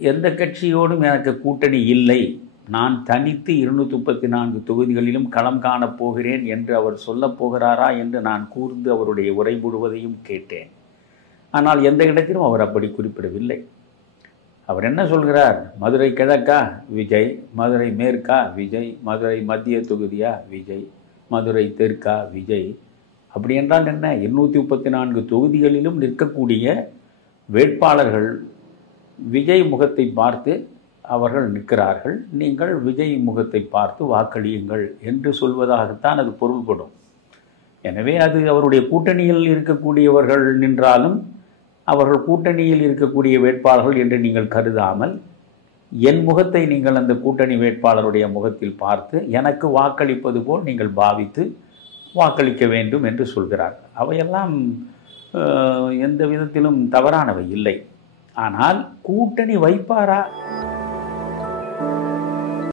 எந்த கட்சியோடும் எனக்கு கூட்டணி இல்லை, நான் தனித்து 234 தொகுதிகளிலும் களம் காணப் போகிறேன் என்று அவர் சொல்லப் போகிறாரா என்று நான் கூர்ந்து அவருடைய உரை முழுவதையும் கேட்டேன். ஆனால் எந்த இடத்திலும் அவர் அப்படி குறிப்பிடவில்லை. அவர் என்ன சொல்கிறார்? மதுரை கிழக்கா விஜய், மதுரை மேற்கா விஜய், மதுரை மத்திய தொகுதியா விஜய், மதுரை தெற்கா விஜய். அப்படி என்றால் என்ன? 234 தொகுதிகளிலும் நிற்கக்கூடிய வேட்பாளர்கள் விஜய் முகத்தை பார்த்து அவர்கள் நிற்கிறார்கள், நீங்கள் விஜய் முகத்தை பார்த்து வாக்களியுங்கள் என்று சொல்வதாகத்தான் அது பொருள்படும். எனவே அது அவருடைய கூட்டணியில் இருக்கக்கூடியவர்கள் நின்றாலும் அவர்கள் கூட்டணியில் இருக்கக்கூடிய வேட்பாளர்கள் என்று நீங்கள் கருதாமல் என் முகத்தை நீங்கள் அந்த கூட்டணி வேட்பாளருடைய முகத்தில் பார்த்து எனக்கு வாக்களிப்பது போல் நீங்கள் பாவித்து வாக்களிக்க வேண்டும் என்று சொல்கிறார். அவையெல்லாம் எந்த விதத்திலும் தவறானவை இல்லை. ஆனால் கூட்டணி வைப்பாரா